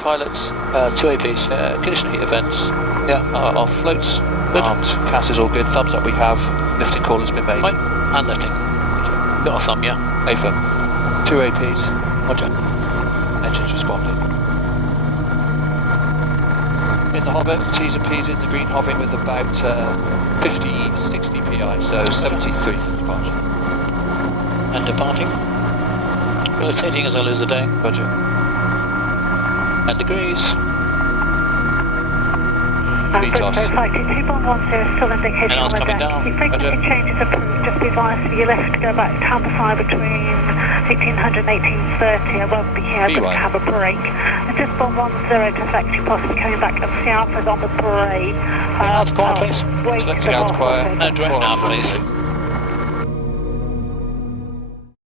Pilots, 2 APs. condition heat events. Yeah. Our floats, good. Armed. CAS is all good. Thumbs up we have. Lifting call has been made. Right. And lifting. Got a thumb, yeah. AFIR. 2 APs. Roger. Engines responding. In the hover, T's and P's in the green, hovering with about 50, 60 PI, so 73 for departure. And departing. Rotating as I lose the day. Roger. And degrees. VTOS. Fighting 2110, still indicating And on the coming deck. down. If frequency Roger. changes approved, just be advised for your left to go back to Amplify between 1800 and 1830. I won't be here, I'm going to have a break. And just 110 to select you possibly coming back and see Alpha's on the parade. Alpha quiet, please. Wait Selecting Alpha quiet. No, direct now, please.